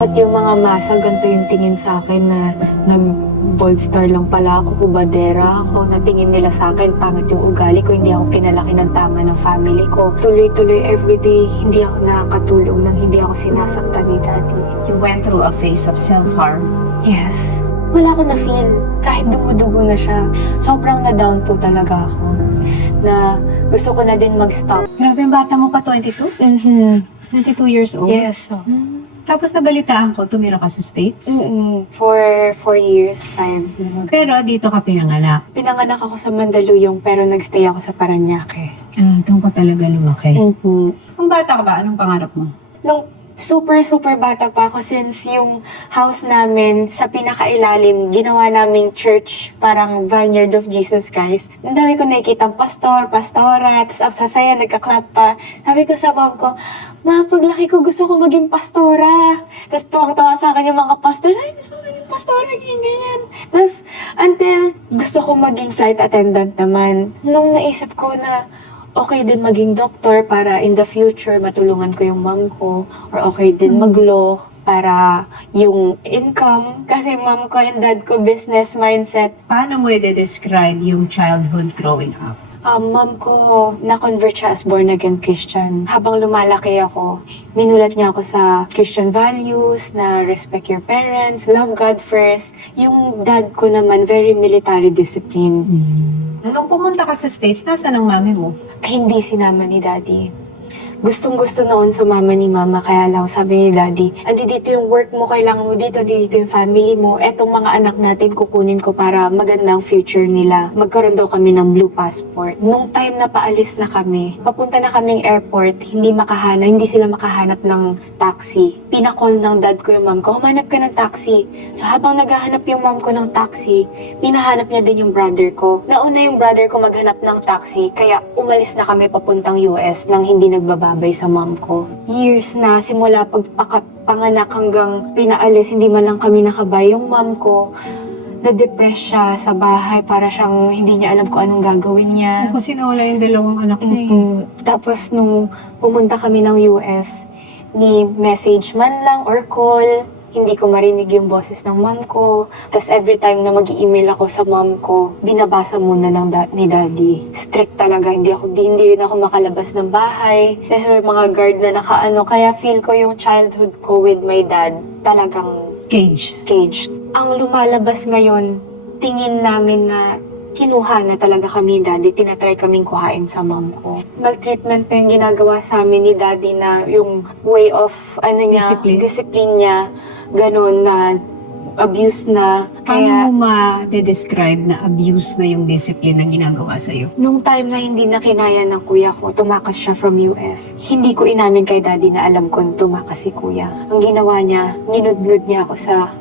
At yung mga masa, ganito yung tingin sa akin na nag bold star lang pala ako, hubadera ako, na tingin nila sa akin, pangit yung ugali ko, hindi ako pinalaki ng tama ng family ko. Tuloy-tuloy everyday, hindi ako nakakatulong nang hindi ako sinasaktan ni daddy. You went through a phase of self-harm. Yes. Wala ko na-feel. Kahit dumudugo na siya. Sobrang na-down po talaga ako. Na gusto ko na din mag-stop. Grabe, bata mo pa 22? Mhm. 22 years old? Yes. So. Hmm. Tapos nabalitaan ko, tumira ka sa States. Mm-mm. For four years, five. Pero dito ka pinanganak. Pinanganak ako sa Mandaluyong pero nagstay ako sa Paranaque. Ah, doon ka talaga lumaki. Mhm. Kung bata ka ba, anong pangarap mo? Nung super, super bata pa ako since yung house namin sa pinakailalim, ginawa naming church, parang Vineyard of Jesus Christ. Ang dami ko nakikita pastor, pastora, tapos ang sasaya, nagka-clap pa. Sabi ko sa mom ko, Ma, paglaki ko gusto ko maging pastora. Tapos tuwang-tuwa sa akin yung mga pastor, ay, gusto ko maging pastora, ganyan, ganyan. Tapos, until gusto ko maging flight attendant naman. Nung naisip ko na, okay din maging doktor para in the future matulungan ko yung mom ko or okay din Mm. mag-law para yung income kasi mom ko and dad ko business mindset. Paano mo i-describe yung childhood growing up? Um, mom ko na-convert siya as born again Christian. Habang lumalaki ako, minulat niya ako sa Christian values na respect your parents, love God first. Yung dad ko naman very military discipline. Nung pumunta ka sa States, nasa ng mami mo? Ay, hindi sinama ni daddy. Gustong gusto noon sumama ni mama, kaya lang sabi ni daddy, andi dito yung work mo, kailangan mo dito, dito yung family mo, etong mga anak natin kukunin ko para magandang future nila. Magkaroon daw kami ng blue passport. Nung time na paalis na kami, papunta na kaming airport, hindi makahanap, hindi sila makahanap ng taxi. Pinakall ng dad ko yung mom ko, humanap ka ng taxi. So habang naghahanap yung mom ko ng taxi, pinahanap niya din yung brother ko. Nauna yung brother ko maghanap ng taxi, kaya umalis na kami papuntang US nang hindi nagbababay sa mom ko. Years na, simula pagpanganak hanggang pinaalis, hindi man lang kami nakabay. Yung mom ko, na-depress siya sa bahay para siyang hindi niya alam kung anong gagawin niya. Kasi nawala yung dalawang anak niya. Mm-mm. Tapos nung pumunta kami ng US, ni message man lang or call, hindi ko marinig yung boses ng mom ko. Tapos every time na mag email ako sa mom ko, binabasa muna ng da- ni daddy. Strict talaga, hindi ako di, hindi rin ako makalabas ng bahay. Kasi mga guard na nakaano, kaya feel ko yung childhood ko with my dad talagang Cage. caged. Ang lumalabas ngayon, tingin namin na kinuha na talaga kami ni daddy, tinatry kaming kuhain sa mom ko. Maltreatment na yung ginagawa sa amin ni daddy na yung way of, ano niya, Discipline. discipline niya, ganun na abuse na. Kaya, Paano mo ma-describe na abuse na yung discipline na ginagawa sa'yo? nung time na hindi na kinaya ng kuya ko, tumakas siya from US. Hindi ko inamin kay daddy na alam kong tumakas si kuya. Ang ginawa niya, ginudngud niya ako sa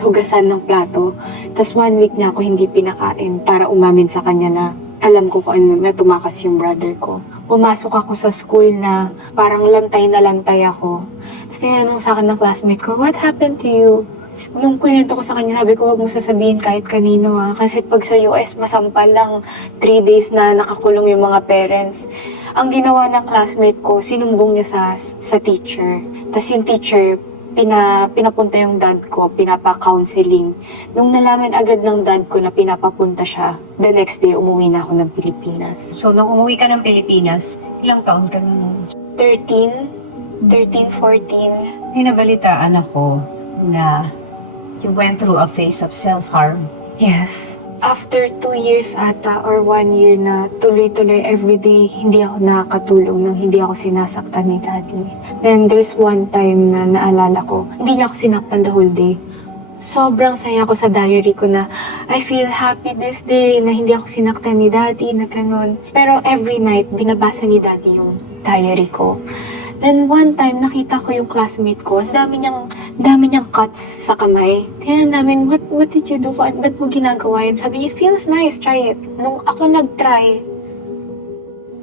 hugasan ng plato. Tapos one week niya ako hindi pinakain para umamin sa kanya na alam ko kung ano na tumakas yung brother ko. Pumasok ako sa school na parang lantay na lantay ako. Tapos tinanong sa akin ng classmate ko, what happened to you? Nung kunento ko sa kanya, sabi ko, huwag mo sasabihin kahit kanino ha. Kasi pag sa US, masampal lang 3 days na nakakulong yung mga parents. Ang ginawa ng classmate ko, sinumbong niya sa, sa teacher. Tapos yung teacher, pina, pinapunta yung dad ko, pinapa-counseling. Nung nalaman agad ng dad ko na pinapapunta siya, the next day, umuwi na ako ng Pilipinas. So, nung umuwi ka ng Pilipinas, ilang taon ka na nun? 13, 13, 14. May nabalitaan ako na you went through a phase of self-harm. Yes. After two years ata or one year na tuloy-tuloy everyday, hindi ako nakakatulong nang hindi ako sinasaktan ni daddy. Then there's one time na naalala ko, hindi niya ako sinaktan the whole day. Sobrang saya ko sa diary ko na I feel happy this day na hindi ako sinaktan ni daddy na ganun. Pero every night, binabasa ni daddy yung diary ko. Then one time, nakita ko yung classmate ko, ang dami niyang, dami niyang cuts sa kamay. Tingnan namin, what, what did you do? Ba't mo ginagawa yun? Sabi, it feels nice, try it. Nung ako nag-try,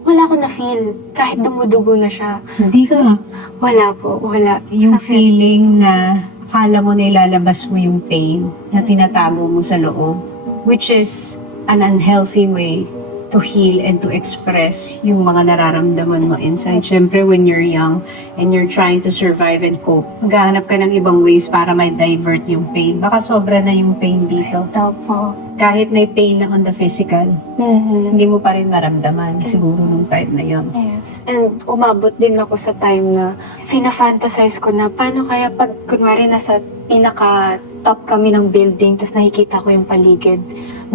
wala ko na-feel. Kahit dumudugo na siya. Hindi ka. Wala po, wala. Yung Sakit. feeling na akala mo na ilalabas mo yung pain na tinatago mo sa loob, which is an unhealthy way to heal and to express yung mga nararamdaman mo inside. Siyempre, when you're young and you're trying to survive and cope, maghahanap ka ng ibang ways para may divert yung pain. Baka sobra na yung pain dito. Opo. Kahit may pain na on the physical, Mhm. hindi mo pa rin maramdaman siguro nung time na yon. Yes. And umabot din ako sa time na fina-fantasize ko na paano kaya pag kunwari nasa pinaka top kami ng building tapos nakikita ko yung paligid.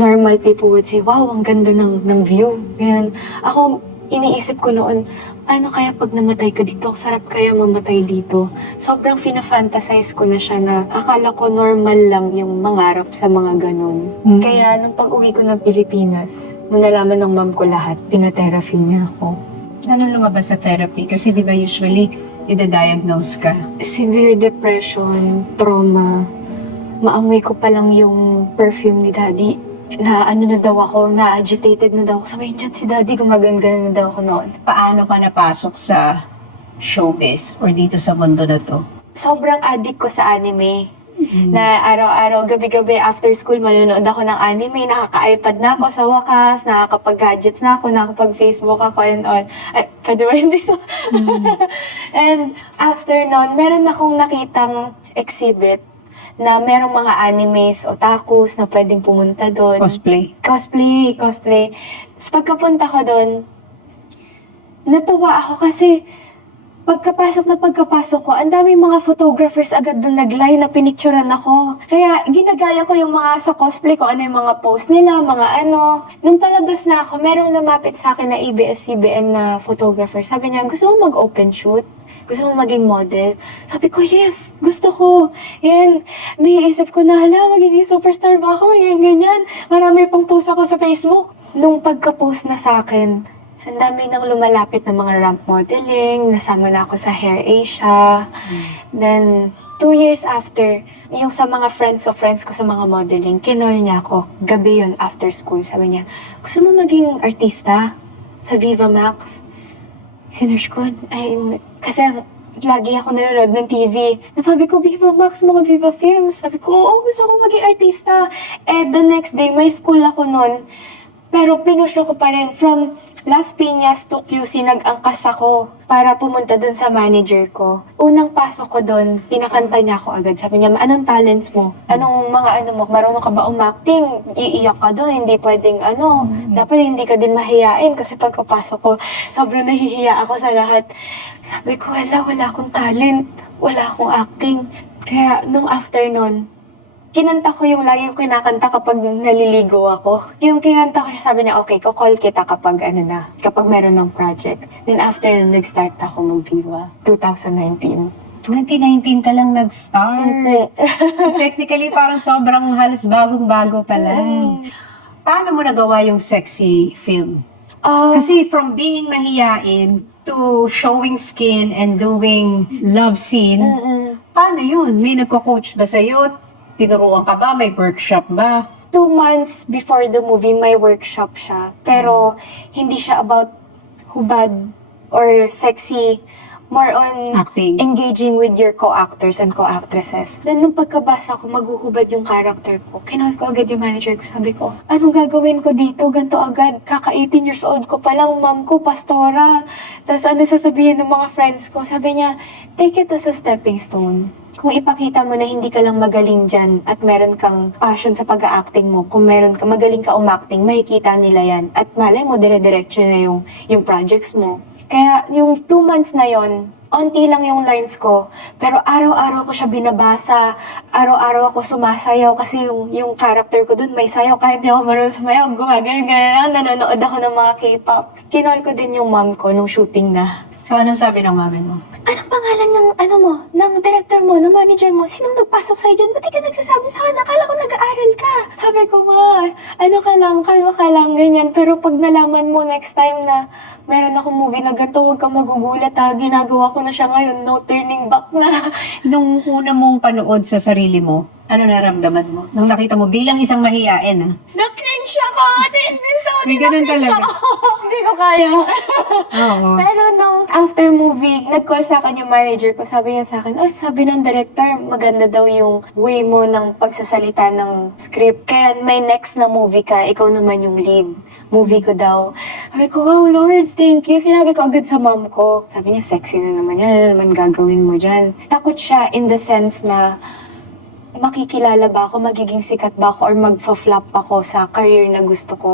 Normal people would say, wow, ang ganda ng, ng view. Ganyan. Ako, iniisip ko noon, paano kaya pag namatay ka dito? Sarap kaya mamatay dito. Sobrang fina-fantasize ko na siya na akala ko normal lang yung mangarap sa mga ganun. Mm. Kaya nung pag-uwi ko ng Pilipinas, nung nalaman ng mom ko lahat, pinatherapy niya ako. Ano lumabas sa therapy? Kasi di ba usually, ida-diagnose ka. Severe depression, trauma. Maamoy ko pa lang yung perfume ni daddy. Na ano na daw ako, na agitated na daw ako. Sabi dyan si daddy, gumagana na daw ako noon. Paano ka napasok sa showbiz or dito sa mundo na to? Sobrang addict ko sa anime. Na araw-araw, gabi-gabi after school, manonood ako ng anime. Nakaka-iPad na ako sa wakas, nakakapag-gadgets na ako, nakakapag-Facebook ako and all. Ay, pwede ba hindi ko? And after nun, meron akong nakitang exhibit na merong mga animes, otakus na pwedeng pumunta doon. Cosplay. Cosplay, cosplay. Tapos pagkapunta ko doon, natuwa ako kasi pagkapasok na pagkapasok ko, ang daming mga photographers agad doon nag-line na pinicturean ako. Kaya ginagaya ko yung mga sa cosplay ko, ano yung mga post nila, mga ano. Nung palabas na ako, merong lumapit sa akin na ABS-CBN na photographer. Sabi niya, gusto mo mag-open shoot? Gusto mo maging model? Sabi ko, yes, gusto ko. Yan, naiisip ko na, hala, magiging superstar ba ako? Ganyan, ganyan. Marami pang post ako sa Facebook. Nung pagka-post na sa akin, ang dami nang lumalapit ng mga ramp modeling, nasama na ako sa Hair Asia. Then, two years after, yung sa mga friends of friends ko sa mga modeling, kinol niya ako, gabi yun after school. Sabi niya, gusto mo maging artista sa Viva Max? Sinerge ko, ay, kasi lagi ako nanonood ng TV. Nasabi ko, Viva Max, mga Viva Films. Sabi ko, oo, gusto ko maging artista. Eh, the next day, may school ako noon. Pero pinush ko pa rin. From Las Piñas to QC, nag-angkas ako para pumunta dun sa manager ko. Unang pasok ko dun, pinakanta niya ako agad. Sabi niya, anong talents mo? Anong mga ano mo? Marunong ka ba umacting? Iiyak ka dun, hindi pwedeng ano. Dapat hindi ka din mahiyain kasi pagkapasok ko, sobrang nahihiya ako sa lahat. Sabi ko, wala, wala akong talent. Wala akong acting. Kaya nung after nun, kinanta ko yung lagi ko kinakanta kapag naliligo ako. Yung kinanta ko siya, sabi niya, okay, ko-call kita kapag ano na, kapag meron ng project. Then after nun, nag-start ako mag-Viva, 2019. 2019 ka lang nag-start. So technically, parang sobrang halos bagong-bago pa lang. Paano mo nagawa yung sexy film? Ah, Kasi from being mahiyain to showing skin and doing love scene, mm-mm. paano yun? May nagko-coach ba sa'yo? Tinuruan ka ba? May workshop ba? two months before the movie, may workshop siya. Pero, hindi siya about hubad or sexy. More on Acting. engaging with your co-actors and co-actresses. Then, nung pagkabasa ko, maghuhubad yung character ko. Kinol ko agad yung manager ko. Sabi ko, anong gagawin ko dito? Ganto agad. Kaka 18 years old ko pa lang, mom ko, pastora. Tapos ano sasabihin ng mga friends ko? Sabi niya, take it as a stepping stone. Kung ipakita mo na hindi ka lang magaling dyan at meron kang passion sa pag-acting mo, kung meron ka, magaling ka umacting, makikita nila yan. At malay mo, dire-diretso na yung, yung projects mo. Kaya yung two months na yon, onti lang yung lines ko, pero araw-araw ko siya binabasa, araw-araw ako sumasayaw kasi yung, yung character ko dun may sayaw, kahit di ako marunong sumayaw, gumagano lang, nanonood ako ng mga K-pop. Kinol ko din yung mom ko nung shooting na. So, anong sabi ng mami mo? Anong pangalan ng, ano mo, ng director mo, ng manager mo? Sinong nagpasok sa'yo dyan? Ba't di ka nagsasabi sa akin? Akala ko nag-aaral ka. Sabi ko, ma, ano ka lang, kalma ka lang, ganyan. Pero pag nalaman mo next time na meron akong movie na ganito, huwag kang magugulat ha. Ginagawa ko na siya ngayon, no turning back na. Nung una mong panood sa sarili mo, Ano naramdaman mo? Nung nakita mo bilang isang mahiyain, ah. Na-cringe ako! May ganun talaga. Hindi ko kaya. Oo. Pero nung after movie, nag-call sa akin yung manager ko. Sabi niya sa akin, oh, sabi ng director, maganda daw yung way mo ng pagsasalita ng script. Kaya may next na movie ka, ikaw naman yung lead. Movie ko daw. Sabi ko, wow, Lord, thank you. Sinabi ko agad sa mom ko. Sabi niya, sexy na naman yan. Ano naman gagawin mo dyan? Takot siya in the sense na makikilala ba ako, magiging sikat ba ako, or magfa-flop ako sa career na gusto ko.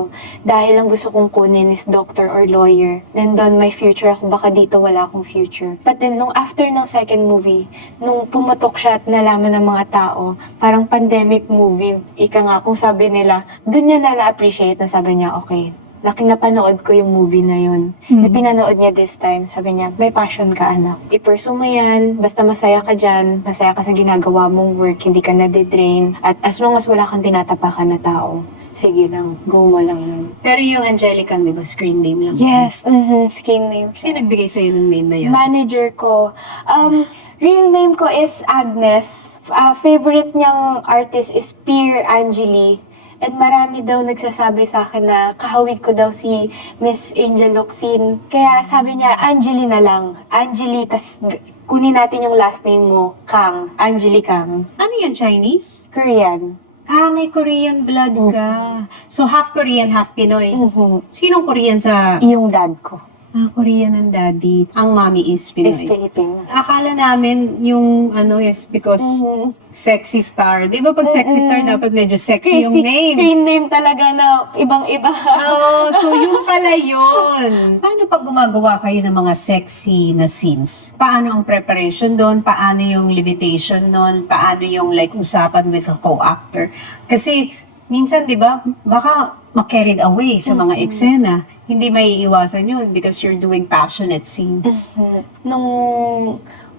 Dahil ang gusto kong kunin is doctor or lawyer. Then doon may future ako, baka dito wala akong future. But then nung after ng second movie, nung pumatok siya at nalaman ng mga tao, parang pandemic movie, ika nga kung sabi nila, doon niya na na-appreciate na sabi niya, okay, laki napanood ko yung movie na yun. Na pinanood niya this time, sabi niya, may passion ka anak. I-pursue mo yan, basta masaya ka dyan, masaya ka sa ginagawa mong work, hindi ka nadidrain, at as long as wala kang tinatapakan na tao, sige lang, go mo lang yun. Pero yung Angelica, di ba, screen name lang. Yes, mhm, screen name. Sino nagbigay sa'yo ng name na yun? Manager ko, um, real name ko is Agnes. Ah, favorite niyang artist is Pierre Angeli. And marami daw nagsasabi sa akin na kahawig ko daw si Miss Angel Locsin. Kaya sabi niya, Angeli na lang. Angeli, tas kunin natin yung last name mo, Kang. Angeli Kang. ano yan, Chinese? Korean. Ah, may Korean blood ka. So, half Korean, half Pinoy. Mhm. Sinong Korean sa... Yung dad ko Ah, Korean ang daddy. Ang mommy is Pinoy. is Filipino. Akala namin yung ano is because Mhm. sexy star. Di ba pag sexy star Mm-mm. dapat medyo sexy yung name? Screen name talaga na ibang-iba. Oo, so yun pala yun. Paano pag gumagawa kayo ng mga sexy na scenes? Paano ang preparation doon? Paano yung limitation doon? Paano yung like usapan with a co-actor? Kasi minsan, di ba, baka ma-carried away sa mga Mm-mm. eksena. Hindi may iwasan yun because you're doing passionate scenes. Mhm. Nung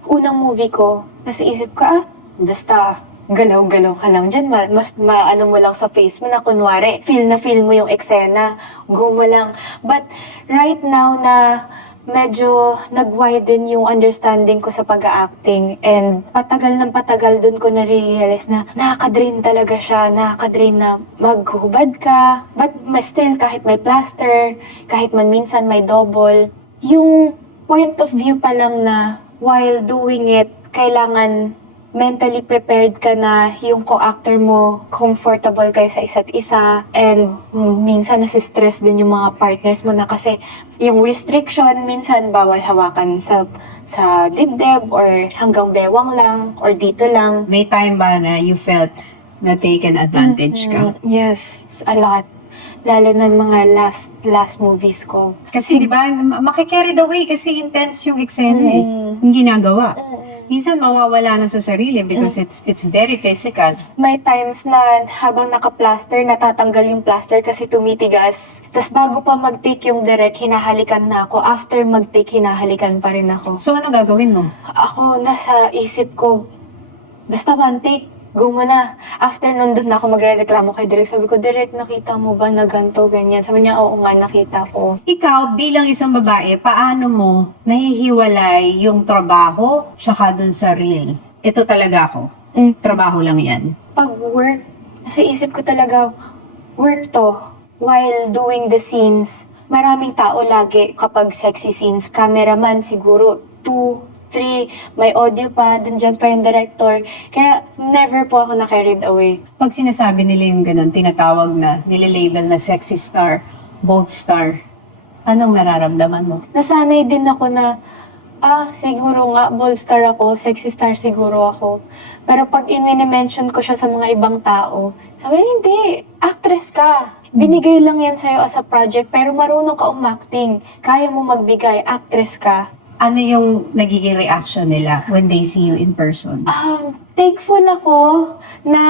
unang movie ko, nasa isip ko, ah, basta galaw-galaw ka lang dyan. Ma- mas maano mo lang sa face mo na kunwari, feel na feel mo yung eksena. Go mo lang. But right now na medyo nag-widen yung understanding ko sa pag-acting and patagal ng patagal dun ko nare-realize na nakaka-drain talaga siya, nakaka-drain na maghubad ka, but ma- still kahit may plaster, kahit man minsan may double, yung point of view pa lang na while doing it, kailangan mentally prepared ka na yung co-actor mo, comfortable kayo sa isa't isa, and mm, minsan nasistress din yung mga partners mo na kasi yung restriction, minsan bawal hawakan sa sa dibdib or hanggang bewang lang or dito lang. May time ba na you felt na taken advantage ka? Mhm. Yes, a lot. Lalo na mga last last movies ko. Kasi di ba, ma- makikarried away kasi intense yung eksena eh. Mm. Yung ginagawa. Mm. Minsan mawawala na sa sarili because it's it's very physical. May times na habang naka-plaster, natatanggal yung plaster kasi tumitigas. Tapos bago pa mag-take yung direct, hinahalikan na ako. After mag-take, hinahalikan pa rin ako. So ano gagawin mo? Ako, nasa isip ko, basta one take, go mo na. After nun, doon na ako magre-reklamo kay Direk. Sabi ko, Direk, nakita mo ba na ganito, ganyan? Sabi niya, oo nga, nakita ko. Ikaw bilang isang babae, paano mo nahihiwalay yung trabaho tsaka dun sa real? Ito talaga ako. Mm. Trabaho lang yan. Pag work, nasa isip ko talaga, work to. While doing the scenes, maraming tao lagi kapag sexy scenes. Cameraman siguro, two, three, may audio pa, dyan pa yung director. Kaya never po ako na-carried away. Pag sinasabi nila yung ganun, tinatawag na, nililabel na sexy star, bold star, anong nararamdaman mo? Nasanay din ako na, ah, siguro nga, bold star ako, sexy star siguro ako. Pero pag in-mention ko siya sa mga ibang tao, sabi, hindi, actress ka. Binigay lang yan sa'yo as a project, pero marunong ka umacting. Kaya mo magbigay, actress ka. Ano yung nagiging reaction nila when they see you in person? Um, thankful ako na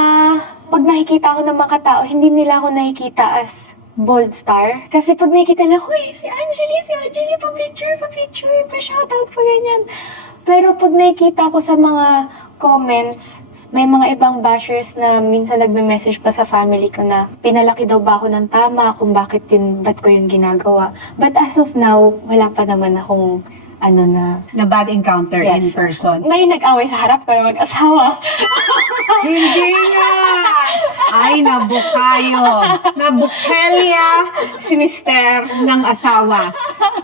pag nakikita ako ng mga tao, hindi nila ako nakikita as bold star. Kasi pag nakikita nila, Uy, si Angeli, si Angeli, pa-picture, pa-picture, pa-shoutout, pa ganyan. Pero pag nakikita ko sa mga comments, may mga ibang bashers na minsan nagme-message pa sa family ko na pinalaki daw ba ako ng tama kung bakit yun, ba't ko yun ginagawa. But as of now, wala pa naman akong ano na, Na bad encounter in Yes. person. may nag-away sa harap ko mag-asawa. Hindi nga! Ay, nabukayo. Nabukelya si mister ng asawa.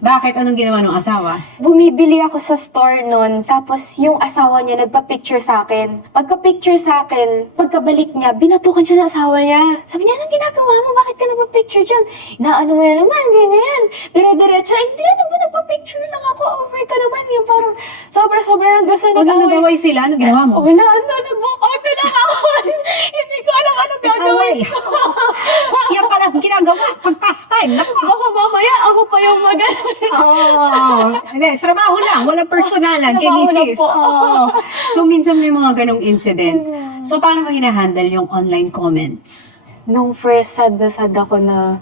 Bakit? Anong ginawa ng asawa? Bumibili ako sa store nun, tapos yung asawa niya nagpa-picture sa akin. Pagka-picture sa akin, pagkabalik niya, binatukan siya ng asawa niya. Sabi niya, anong ginagawa mo? Bakit ka nagpa-picture dyan? Inaano mo na naman, ganyan. Dire-diretso, hindi na naman nagpa-picture lang ako. Over ka naman. Yung parang sobra-sobra ng gusto Pag nag-away sila, ano ginawa mo? Wala, ano, nag-walk out na lang ako. hindi ko alam gagawin. Yan pala ang ginagawa pag pastime. Naku! Baka mamaya ako pa yung mag Oo. Hindi, trabaho lang. Walang personalan kay Trabaho lang misis. po. Oo. So, minsan may mga ganong incident. So, paano mo hinahandle yung online comments? Nung first sad na sad ako na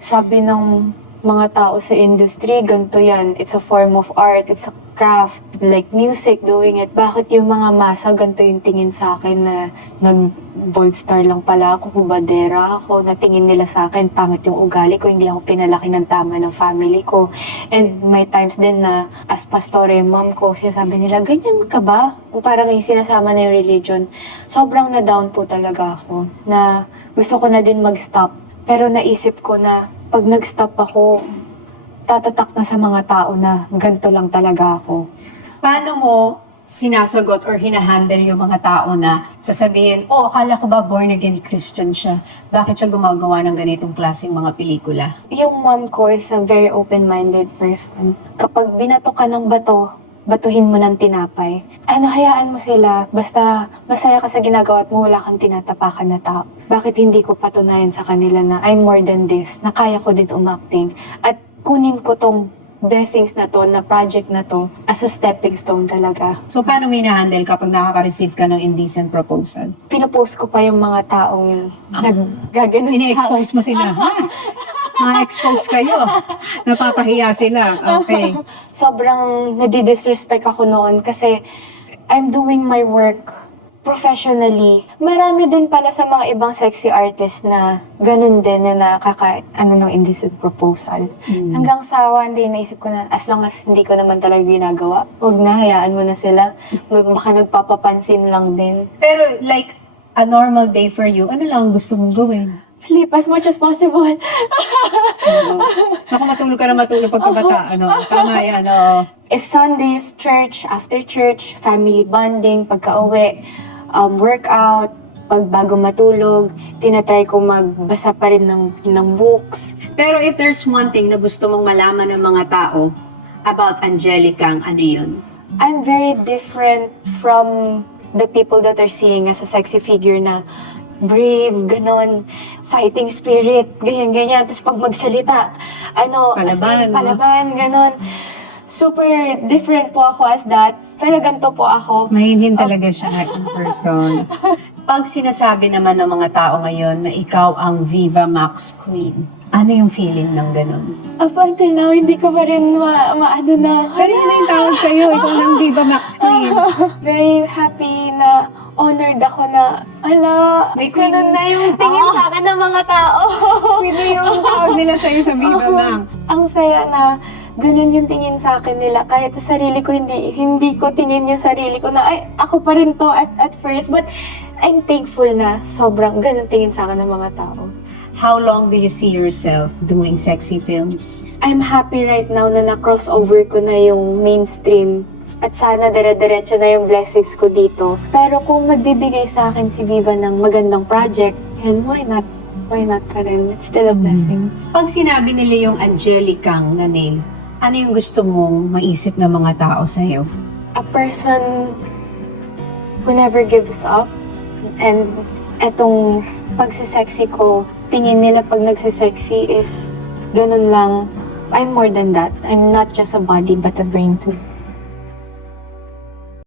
sabi ng mga tao sa industry, ganito yan. It's a form of art, it's a craft, like music, doing it. Bakit yung mga masa, ganito yung tingin sa akin na nag-bold star lang pala ako, hubadera ako, na tingin nila sa akin, pangit yung ugali ko, hindi ako pinalaki ng tama ng family ko. And may times din na as pastore yung mom ko, sinasabi nila, ganyan ka ba? Parang yung sinasama na yung religion. Sobrang na-down po talaga ako na gusto ko na din mag-stop. Pero naisip ko na pag nag-stop ako, tatatak na sa mga tao na ganito lang talaga ako. Paano mo sinasagot or hinahandle yung mga tao na sasabihin, oh, akala ko ba born again Christian siya? Bakit siya gumagawa ng ganitong klaseng mga pelikula? Yung mom ko is a very open-minded person. Kapag binato ka ng bato, batuhin mo ng tinapay. Ano, hayaan mo sila. Basta masaya ka sa ginagawa at mo, wala kang tinatapakan na tao. Bakit hindi ko patunayan sa kanila na I'm more than this, na kaya ko din umacting. At kunin ko tong blessings na to, na project na to, as a stepping stone talaga. So, paano mo hinahandle kapag nakaka-receive ka ng indecent proposal? Pinupost ko pa yung mga taong naggaganon sa Ini-expose mo sila. Ha? Ma-expose kayo. Napapahiya sila. Okay. sobrang nadidisrespect ako noon kasi I'm doing my work professionally. Marami din pala sa mga ibang sexy artist na ganun din na nakaka, ano no, indecent proposal. Mm. Hanggang sa one day naisip ko na as long as hindi ko naman talaga ginagawa, huwag na, hayaan mo na sila. Baka nagpapapansin lang din. Pero like, a normal day for you, ano lang ang gusto mong gawin? Sleep as much as possible. Ano? Naku, matulog ka na matulog pagkabata. Ano? Tama yan. Oh. If Sundays, church, after church, family bonding, pagka-uwi, um, workout, pag bago matulog, tinatry ko magbasa pa rin ng, ng books. Pero if there's one thing na gusto mong malaman ng mga tao about Angelica, ano yun? I'm very different from the people that are seeing as a sexy figure na brave, ganon, fighting spirit, ganyan-ganyan. Tapos pag magsalita, ano, Palaban, in, palaban, ganon. Super different po ako as that. Pero ganito po ako. Mahinhin talaga siya in person. Pag sinasabi naman ng mga tao ngayon na ikaw ang Viva Max Queen, ano yung feeling ng ganun? Up until now, hindi ko pa rin ma, maano na. Pero yun na yung tawag sa'yo, ikaw ang Viva Max Queen. Very happy na honored ako na, ala, May queen. ganun na yung tingin Ah. sa akin ng mga tao. Na yung tawag nila sa'yo sa Viva Max. Ang saya na ganun yung tingin sa akin nila. Kahit sa sarili ko, hindi, hindi ko tingin yung sarili ko na, ay, ako pa rin to at, at first. But I'm thankful na sobrang ganun tingin sa akin ng mga tao. How long do you see yourself doing sexy films? I'm happy right now na na-crossover ko na yung mainstream at sana dire-diretso na yung blessings ko dito. Pero kung magbibigay sa akin si Viva ng magandang project, and why not? Why not pa rin? It's still a blessing. Pag sinabi nila yung Angelicang na name, ano yung gusto mong maisip ng mga tao sa'yo? A person who never gives up and etong pagsisexy ko, tingin nila pag nagsisexy is ganun lang. I'm more than that. I'm not just a body but a brain too.